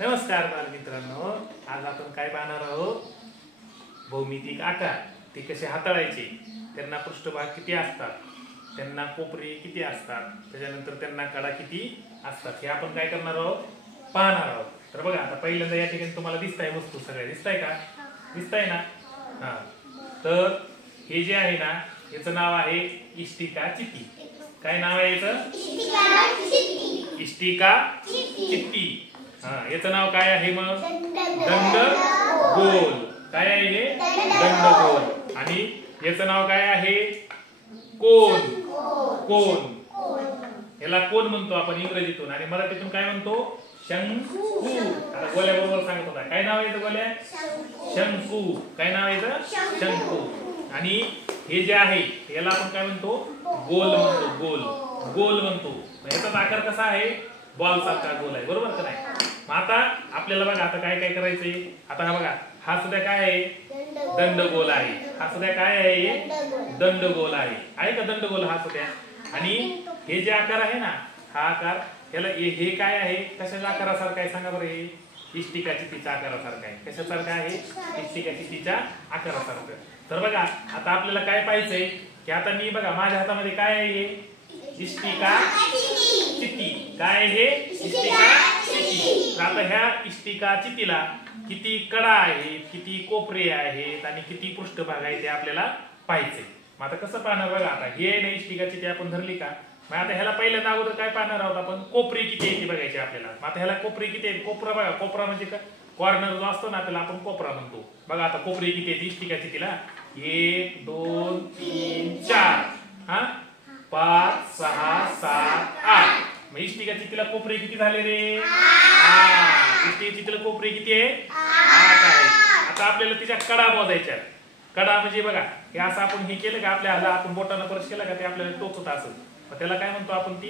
नमस्कार बालमित्रांनो, आज आपण काय पाहणार आहोत? भौमितिक आकार ते कसे हाताळायचे, त्यांना पृष्ठभाग किती असतात, त्यांना कोपरे किती असतात, त्याच्यानंतर त्यांना कडा किती असतात हे आपण काय करणार आहोत, पाहणार आहोत. तर बघा, आता पहिल्यांदा या ठिकाणी तुम्हाला दिसताय वस्तू सगळ्या दिसताय का? दिसताय ना? हा, तर हे जे आहे ना, याचं नाव आहे इष्टिका चिती. काय नाव आहे याचं? इष्टिका चिती. याचं नाव काय आहे मग? दंडगोल. काय आहे हे? दंडगोल. आणि याचं नाव काय आहे? कोन. कोन. याला कोन म्हणतो आपण इंग्रजीतून, आणि मराठीतून काय म्हणतो? शंकू. आता गोल्या बरोबर सांगत होता. काय नाव आहे गोल्या? शंकू. काय नाव आहे? शंकू. आणि हे जे आहे याला आपण काय म्हणतो? गोल म्हणतो. गोल. गोल म्हणतो. याचा आकार कसा आहे? बॉल सारखा गोल आहे, बरोबर का नाही? मग आता आपल्याला बघा, आता काय काय करायचंय. आता हा बघा, हा सुद्धा काय आहे? दंडगोल आहे. हा सुद्धा काय आहे? दंडगोल आहे का? दंडगोल हा सुद्धा. आणि हे जे आकार आहे ना, हा आकार, याला हे काय आहे? कशाच्या आकारासारखा आहे सांगा बरं? हे इष्टिका चितीच्या आकारासारखा आहे. कशासारखा आहे? इष्टिका चितीच्या आकारासारखं. तर बघा, आता आपल्याला काय पाहिजे की आता मी बघा, माझ्या हातामध्ये काय आहे? इष्टिका चिती. काय हे? इष्टिका चिती. तर आता ह्या इष्टिका चितीला किती कडा आहेत, किती कोपरे आहेत आणि किती पृष्ठभाग आहे ते आपल्याला पाहिजे. मग आता कसं पाहणार बघा, आता हे ना इष्टिका चिती आपण धरली का? मग आता ह्याला पहिल्यांदा अगोदर काय पाहणार आहोत आपण? कोपरे किती आहेत ते बघायचे आपल्याला. मग आता ह्याला कोपरे किती आहेत? कोपरा बघा, कोपरा म्हणजे का? कॉर्नर जो असतो ना त्याला आपण कोपरा म्हणतो. बघा आता कोपरे किती आहेत इष्टिका चितीला? 1 2 3 4 हा 5 6 7 8. मग इष्टिका चितीला कोपरे किती झाले रे? 8. इष्टिका चितीला कोपरे किती आहे? 8 आहे. आता आपल्याला तिच्या कडा मोजायच्या. कडा म्हणजे बघा, हे असं आपण हे केलं का आपल्या हाताला आपण बोटाने स्पर्श केला का ते आपल्याला टोचत असं. मग त्याला काय म्हणतो आपण? ती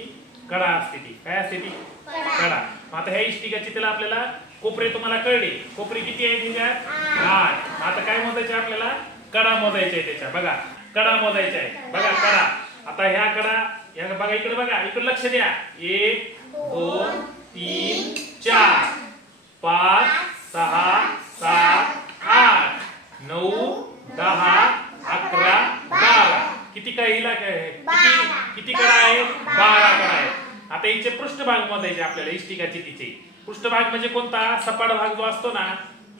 कडा असते. ती काय असते? ती कडा. आता ह्या इष्टिका चितीला आपल्याला कोपरे तुम्हाला कळले. कोपरे किती आहे तिच्यात? 8. आता काय मोजायचे आपल्याला? कडा मोजायचे त्याच्या. बघा, कडा मोजायचे आहे. बघा कडा. आता ह्या कडा, या बघा इकडे, बघा इकडे लक्ष द्या. 1 2 3 4 5 6 7 8 9 10 11 12. किती काय हिला काय? किती कडा आहे? 12 कडा आहे. आता हिचे पृष्ठभाग मोजायचे आपल्याला इष्टिका चितीचे. पृष्ठभाग म्हणजे कोणता? सपाट भाग जो असतो ना,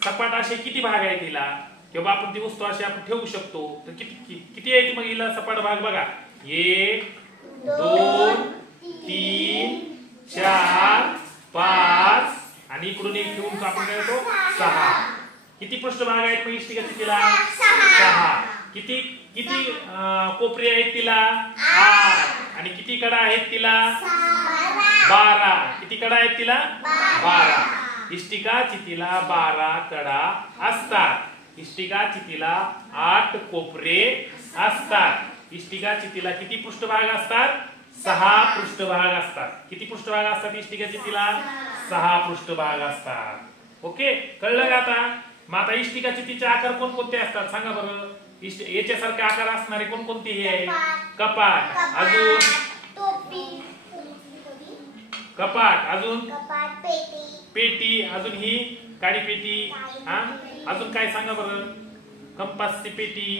सपाट असे किती भाग आहेत हिला, किंवा आपण ती वस्तू अशी आपण ठेवू शकतो. तर किती आहे मग हिला सपाट भाग? बघा, 1 2 3 4 5 आणि इकडून एक घेऊन आपण काय होतो? 6. किती पृष्ठभाग आहेत मग इष्टिका चितीला? 6. किती किती कोपरे आहेत तिला? 8. आणि किती कडा आहेत तिला? 12. किती कडा आहेत तिला? 12. इष्टिका चितीला 12 कडा असतात. इष्टिका चितीला 8 कोपरे असतात. इष्टिका चितीला किती पृष्ठभाग असतात? 6 पृष्ठभाग असतात. किती पृष्ठभाग असतात इष्टिका चितीला? 6 पृष्ठभाग असतात. ओके, कळलं का आता? मग आता इष्टिका चितीचे आकार कोणकोणते असतात सांगा बरं? याच्यासारखे आकार असणारे कोणकोणते हे आहे? कपाट. अजून कपाट. अजून पेटी. अजून ही काडी पेटी. हा, अजून काय सांगा बरं? कंपासची पेटी,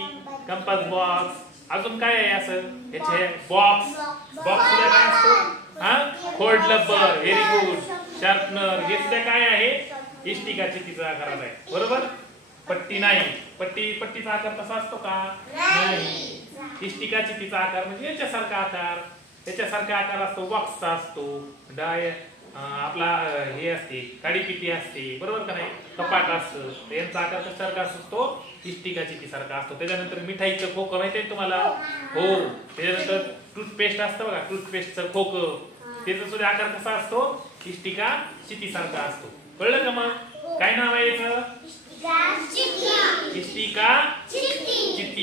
कंपास बॉक्स. अजून काय आहे असं? याचे बॉक्स. बॉक्स सुद्धा काय असतो? हा, खोड रबर. Very good. शार्पनर. हे सुद्धा काय आहे? इष्टिका चितीचा आकार आहे, बरोबर? पट्टी नाही. पट्टीचा आकार तसा असतो का? नाही. इष्टिका चितीचा आकार म्हणजे याच्यासारखा आकार. त्याच्यासारखा आकार असतो. बॉक्सचा असतो. आपला हे असते, काडीपिटी असते, बरोबर का नाही? कपाट असतं. यांचा आकार कशासारखा असतो? इष्टिका चिती सारखा असतो. त्याच्यानंतर मिठाईचं खोकं माहिती आहे तुम्हाला? हो. त्याच्यानंतर टूथपेस्ट असतं बघा, टूथपेस्टचं खोकं. त्याचा सुद्धा आकार कसा असतो? इष्टिका चिती सारखा असतो. कळलं का मग? काय नाव आहे याचं? इष्टिका चिती.